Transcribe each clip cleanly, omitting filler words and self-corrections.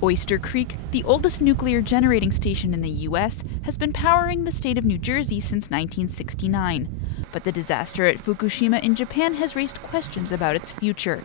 Oyster Creek, the oldest nuclear generating station in the U.S., has been powering the state of New Jersey since 1969. But the disaster at Fukushima in Japan has raised questions about its future.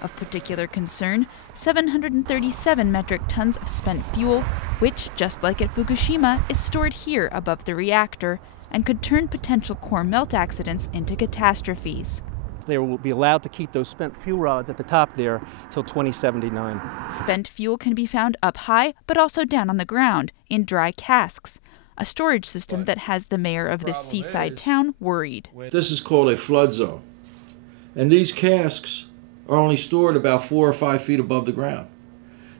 Of particular concern, 737 metric tons of spent fuel, which, just like at Fukushima, is stored here above the reactor and could turn potential core melt accidents into catastrophes. They will be allowed to keep those spent fuel rods at the top there till 2079. Spent fuel can be found up high, but also down on the ground, in dry casks, a storage system that has the mayor of this seaside town worried. This is called a flood zone, and these casks are only stored about 4 or 5 feet above the ground.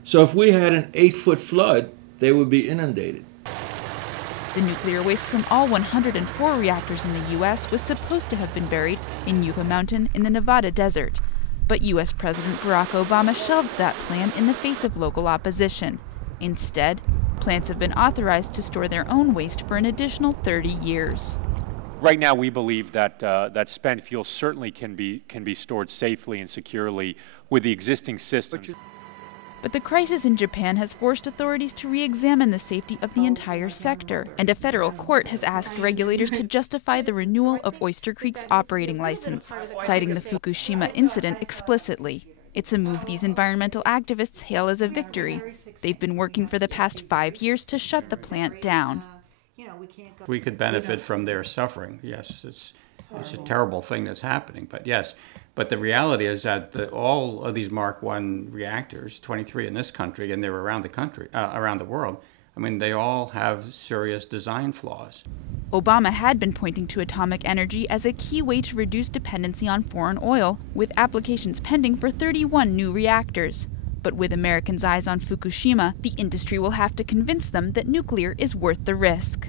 So if we had an 8-foot flood, they would be inundated. The nuclear waste from all 104 reactors in the U.S. was supposed to have been buried in Yucca Mountain in the Nevada desert. But U.S. President Barack Obama shelved that plan in the face of local opposition. Instead, plants have been authorized to store their own waste for an additional 30 years. Right now, we believe that that spent fuel certainly can be stored safely and securely with the existing system. But the crisis in Japan has forced authorities to re-examine the safety of the entire sector, and a federal court has asked regulators to justify the renewal of Oyster Creek's operating license, citing the Fukushima incident explicitly. It's a move these environmental activists hail as a victory. They've been working for the past 5 years to shut the plant down. We could benefit from their suffering. Yes, it's a terrible thing that's happening, but yes. But the reality is that all of these Mark I reactors, 23 in this country, and they're around the country, around the world, I mean, they all have serious design flaws. Obama had been pointing to atomic energy as a key way to reduce dependency on foreign oil, with applications pending for 31 new reactors. But with Americans' eyes on Fukushima, the industry will have to convince them that nuclear is worth the risk.